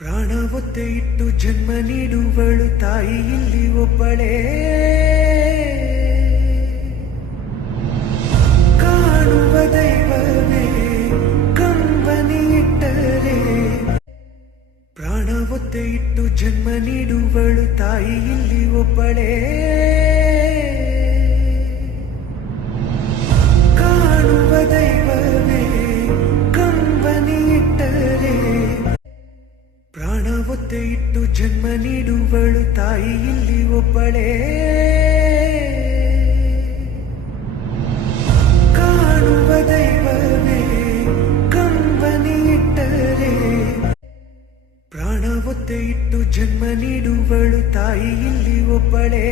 ಪ್ರಾಣ ಒತ್ತೆ ಇಟ್ಟು ಜನ್ಮ ನೀಡುವಳು ತಾಯಿ ಇಲ್ಲಿ ಒಬ್ಬಳೇ. ಕಾಣುವ ದೈವವೇ ಕಂಬನಿ ಇಟ್ಟರೆ, ಪ್ರಾಣ ಒತ್ತೆ ಇಟ್ಟು ಜನ್ಮ ನೀಡುವಳು ತಾಯಿ ಇಲ್ಲಿ ಒಬ್ಬಳೇ. ಕಾಣುವ ದೈವವೇ ಕಂಬನಿ ಇಟ್ಟರೆ, ಪ್ರಾಣ ಒತ್ತೆ ಇಟ್ಟು ಜನ್ಮ ನೀಡುವಳು ತಾಯಿ ಇಲ್ಲಿ ಒಬ್ಬಳೇ. ಕಾಣುವ ದೈವವೇ ಕಂಬನಿ ಇಟ್ಟರೆ, ಪ್ರಾಣ ಒತ್ತೆ ಇಟ್ಟು ಜನ್ಮ ನೀಡುವಳು ತಾಯಿ ಇಲ್ಲಿ ಒಬ್ಬಳೇ.